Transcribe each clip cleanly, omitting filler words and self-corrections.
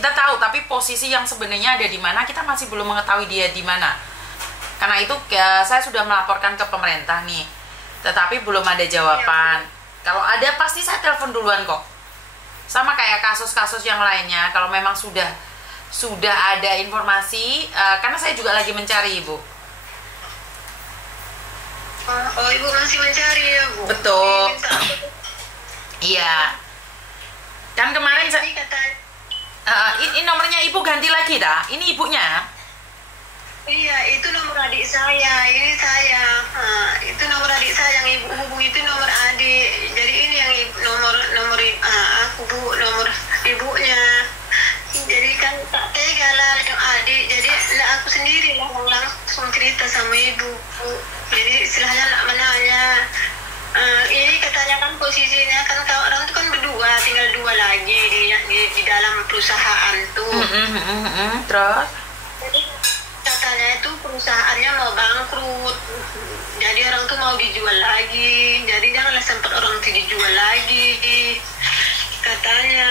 kita tahu, tapi posisi yang sebenarnya ada di mana kita masih belum mengetahui dia di mana. Karena itu ya, saya sudah melaporkan ke pemerintah nih, tetapi belum ada jawaban. Kalau ada pasti saya telepon duluan kok. Sama kayak kasus-kasus yang lainnya, kalau memang sudah ada informasi, karena saya juga lagi mencari, Ibu. Oh, Ibu masih mencari ya, Bu? Betul. Iya. Kan kemarin ini nomornya Ibu ganti lagi dah. Ini ibunya. Iya, itu nomor adik saya. Ini saya. Itu nomor adik saya yang Ibu hubungi, itu nomor adik. Jadi ini yang nomor aku, Bu, nomor ibunya. Jadi kan tak tega lah yang adik. Jadi aku sendiri lah yang langsung cerita sama Ibu, Bu. Jadi istilahnya nak menanya. Ini katanya kan posisinya kan orang itu kan berdua, tinggal dua lagi di dalam perusahaan tuh. Terus? Jadi katanya itu perusahaannya mau bangkrut. Jadi orang tuh mau dijual lagi. Jadi janganlah sempat orang tuh dijual lagi. Katanya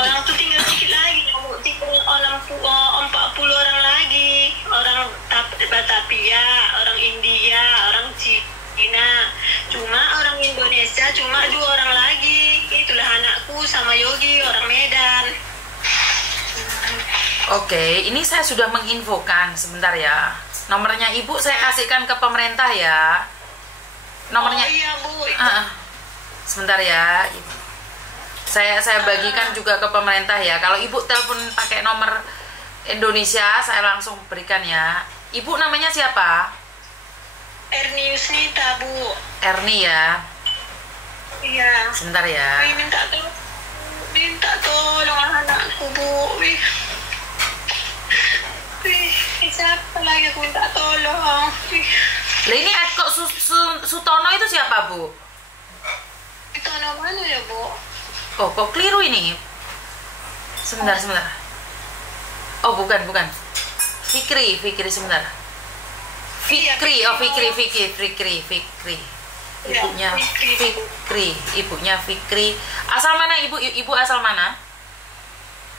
orang tuh tinggal sedikit lagi, orang 40 orang lagi, orang Batavia, orang India, orang Cina, cuma orang Indonesia cuma 2 orang lagi. Itulah anakku sama Yogi, orang Medan. Oke, ini saya sudah menginfokan, sebentar ya. Nomornya Ibu saya kasihkan ke pemerintah ya. Nomornya. Oh iya, Bu. Sebentar ya, Ibu. Saya bagikan juga ke pemerintah ya. Kalau Ibu telepon pakai nomor Indonesia, saya langsung berikan ya. Ibu namanya siapa? Erni Yusnita, Bu. Erni ya. Iya. Sebentar ya. Minta tolong anakku, Bu. Siapa lagi aku minta tolong? Lah ini kok Sutono itu siapa, Bu? Sutono mana ya, Bu? Oh, kok keliru ini? Sebentar. Oh, bukan. Fikri sebentar. Fikri. Ibunya Fikri. Asal mana Ibu? Ibu asal mana?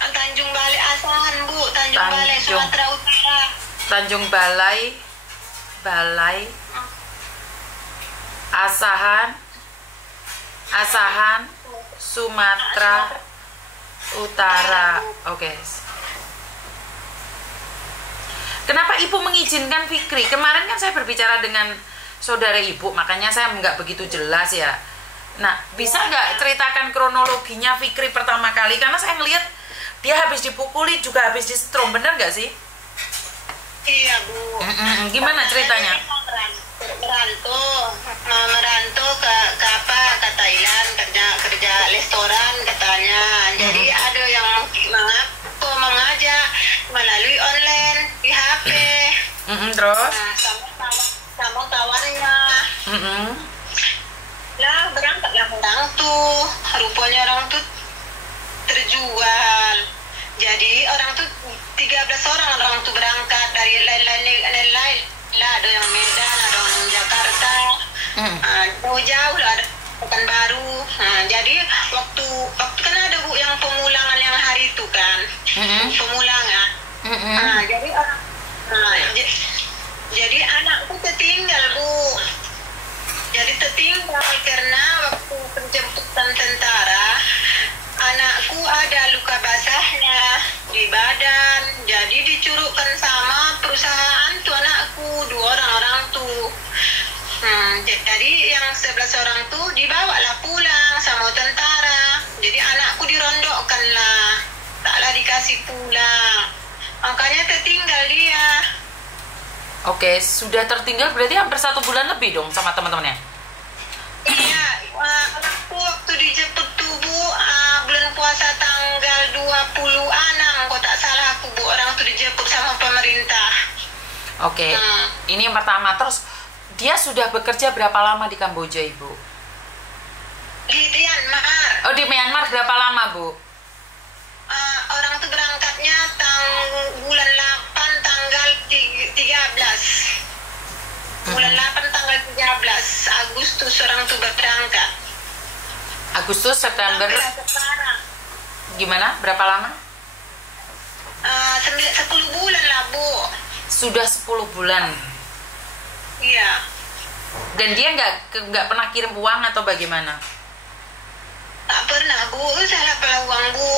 Tanjung Balai Asahan, Bu. Tanjung Balai, Sumatera Utara. Tanjung Balai Asahan Sumatera Utara. Oke. Kenapa Ibu mengizinkan Fikri? Kemarin kan saya berbicara dengan saudara Ibu, makanya saya nggak begitu jelas ya. Nah, bisa nggak ceritakan kronologinya Fikri pertama kali? Karena saya ngelihat dia habis dipukuli juga habis di-strom, bener nggak sih? Iya, Bu. Gimana ceritanya? Merantau ke Thailand, kerja restoran katanya. Jadi ada yang mengajak melalui online di HP. Terus? Sama kawannya. Lah berangkatlah orang tuh. Rupanya orang tuh terjual. Jadi orang tuh 13 orang tuh berangkat dari lain-lain. Lah ada yang Medan, ada yang Jakarta. Jauh-jauh lah, ada Pekanbaru. Jadi waktu kan ada, Bu, yang pemulangan yang hari itu kan. Pemulangan. Jadi anakku tertinggal, Bu. Jadi tertinggal karena waktu penjemputan tentara, anakku ada luka basahnya di badan. Jadi dicurugkan sama perusahaan tuh anakku, 2 orang tuh. Jadi yang 11 orang tuh dibawalah pulang sama tentara. Jadi anakku dirondokkan lah, taklah dikasih pulang. Makanya tertinggal dia. Oke, sudah tertinggal berarti hampir 1 bulan lebih dong sama teman-temannya? Iya, anakku waktu dijemput tuh, Bu, bulan puasa tanggal 26, kok tak salah aku, Bu, orang tuh dijemput sama pemerintah. Oke, ini yang pertama. Terus dia sudah bekerja berapa lama di Kamboja, Ibu? Di Myanmar. Oh, di Myanmar berapa lama, Bu? Orang tuh berangkatnya bulan 8 tanggal 13. Bulan 8 tanggal 13 Agustus orang tuh berangkat. Agustus, September. Gimana? Berapa lama? 10 bulan lah, Bu. Sudah 10 bulan. Iya. Dan dia nggak pernah kirim uang atau bagaimana? Tak pernah, Bu. Saya pernah uang, Bu.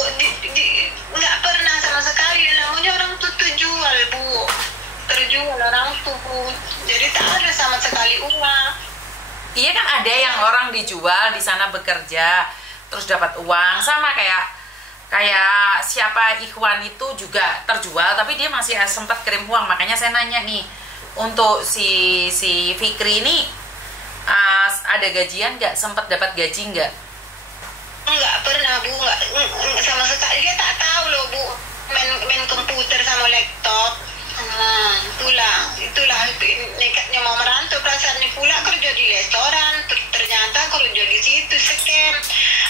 Nggak pernah sama sekali. Namanya orang tuh terjual, Bu. Terjual orang tuh, Bu. Jadi tak ada sama sekali uang. Iya kan, ada yang orang dijual di sana bekerja terus dapat uang, sama kayak siapa Ikhwan itu juga terjual tapi dia masih sempat kirim uang. Makanya saya nanya nih, untuk si Fikri ini ada gajian nggak, sempat dapat gaji nggak? Enggak pernah, Bu. Nggak sama sekali. Dia tak tahu loh, Bu, main komputer sama laptop. Itulah nekatnya mau merantau. Perasaannya pula kerja di restoran, ternyata kerja di situ scam.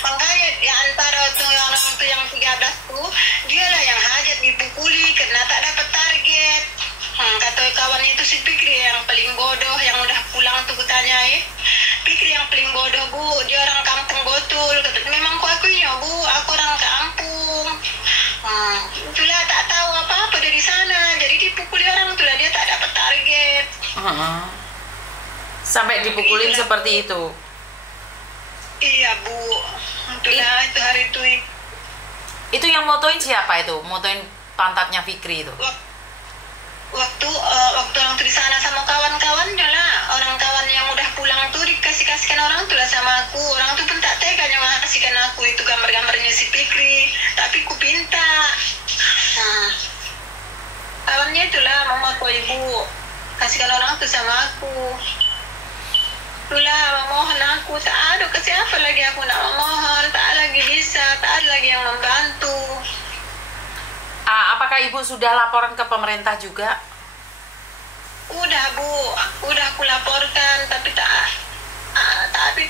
Makanya di antara tuh orang tuh yang 13 tuh, dia lah yang hajat dipukuli karena tak dapat target. Kata kawannya itu si Fikri yang paling bodoh, yang udah pulang tuh kutanyai. Fikri yang paling bodoh, Bu. Dia orang kampung betul. Memang akunya, Bu, aku orang kampung. Itulah tak tahu apa-apa dari sana. Jadi dipukuli orang itulah, dia tak dapat target. Sampai dipukulin seperti itu. Iya, Bu. Itulah itu hari itu. Itu yang motoin siapa itu? Motoin pantatnya Fikri itu? Waktu orang tuh di sana sama kawan-kawannya lah. Orang kawan yang udah pulang tuh dikasihkan orang tuh lah sama aku. Orang tuh pun tak tega yang ngasihkan aku itu gambar-gambarnya si Fikri. Tapi ku pinta. Kawannya itulah mama aku, Ibu. Kasihkan orang tuh sama aku. Itulah memohon aku. Tak ada ke siapa lagi aku nak memohon. Tak lagi bisa. Tak ada lagi yang membantu. Apakah Ibu sudah laporan ke pemerintah juga? Udah, Bu. Udah aku laporkan, tapi tak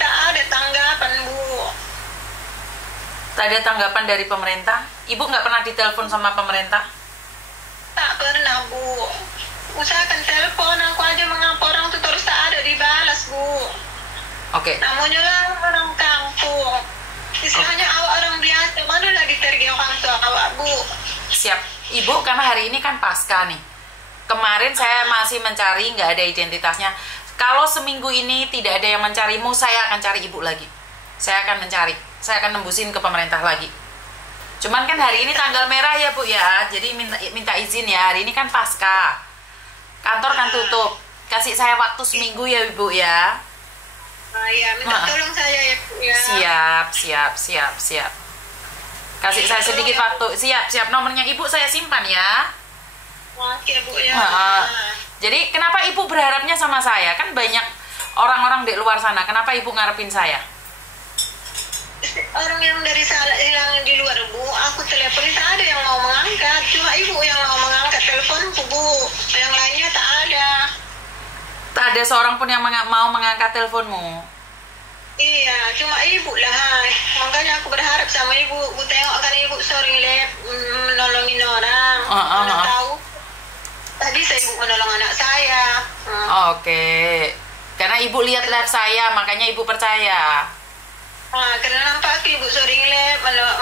ada tanggapan, Bu. Tak ada tanggapan dari pemerintah? Ibu nggak pernah ditelepon sama pemerintah? Tak pernah, Bu. Usahakan telepon aku aja mengapa orang tuh terus tak ada dibalas, Bu. Oke. Namanya lah orang kampung. Istilahnya awak orang biasa, mana lah ditergi orang tua awak, Bu. Siap. Ibu, karena hari ini kan pasca nih. Kemarin saya masih mencari, nggak ada identitasnya. Kalau seminggu ini tidak ada yang mencarimu, saya akan cari Ibu lagi. Saya akan mencari. Saya akan nembusin ke pemerintah lagi. Cuman kan hari ini tanggal merah ya, Bu ya. Jadi minta izin ya. Hari ini kan pasca. Kantor kan tutup. Kasih saya waktu seminggu ya, Ibu ya. Ya, minta tolong saya ya, Bu ya. Siap. Kasih saya sedikit waktu. Siap. Nomornya Ibu saya simpan ya. Oke, Bu ya. Jadi kenapa Ibu berharapnya sama saya? Kan banyak orang-orang di luar sana. Kenapa Ibu ngarepin saya? Orang yang dari yang di luar, Bu, aku telepon tak ada yang mau mengangkat. Cuma Ibu yang mau mengangkat teleponku, Bu. Yang lainnya tak ada. Tak ada seorang pun yang mau mengangkat teleponmu. Iya, cuma Ibu lah. Makanya aku berharap sama Ibu. Bu tengok kan Ibu sering menolongin orang. Mana tahu. Tadi saya Ibu menolong anak saya. Oke. Karena Ibu lihat live saya, makanya Ibu percaya. Karena nampak aku Ibu sering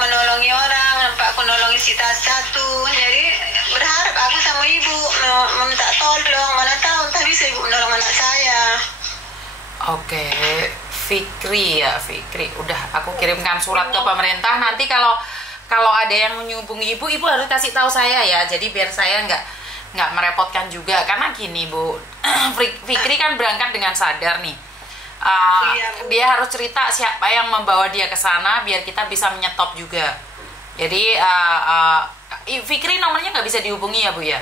menolongi orang. Nampak aku nolongi si tas satu. Jadi berharap aku sama Ibu meminta tolong. Mana tahu tapi saya Ibu menolong anak saya. Oke. Fikri ya, Fikri. Udah aku kirimkan surat ke pemerintah. Nanti kalau ada yang menghubungi Ibu harus kasih tahu saya ya. Jadi biar saya nggak merepotkan juga. Karena gini, Bu. Fikri kan berangkat dengan sadar nih. Dia harus cerita siapa yang membawa dia ke sana biar kita bisa menyetop juga. Jadi Fikri nomornya nggak bisa dihubungi ya, Bu ya?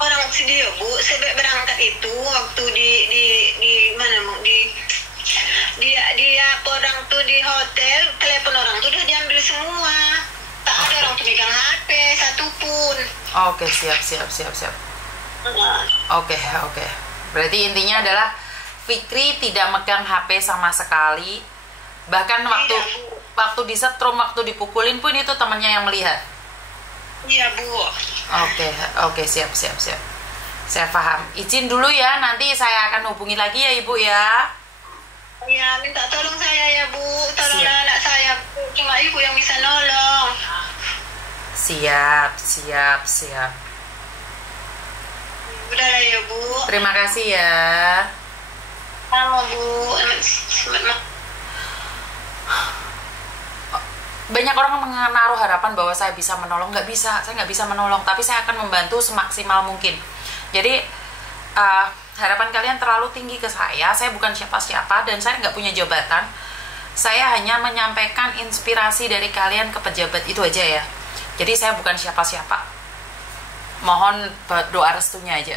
Orang video, Bu, sebelum berangkat itu waktu di mana, Bu? Dia orang tuh di hotel, telepon orang tuh udah diambil semua. Tak ada orang tuh megang HP satupun. Oke, siap. Oke. Berarti intinya adalah Fikri tidak megang HP sama sekali. Bahkan waktu disetrum, waktu dipukulin pun itu temannya yang melihat. Iya, Bu. Oke, siap. Saya paham. Izin dulu ya, nanti saya akan hubungi lagi ya, Ibu ya. Ya, minta tolong saya ya, Bu. Tolonglah anak saya, Bu. Cuma Ibu yang bisa nolong. Siap, siap, siap. Udah lah ya Bu. Terima kasih ya. Sama Bu. Banyak orang menaruh harapan bahwa saya bisa menolong. Nggak bisa, saya nggak bisa menolong, tapi saya akan membantu semaksimal mungkin. Jadi harapan kalian terlalu tinggi ke saya bukan siapa-siapa dan saya nggak punya jabatan. Saya hanya menyampaikan inspirasi dari kalian ke pejabat, itu aja ya. Jadi saya bukan siapa-siapa. Mohon doa restunya aja.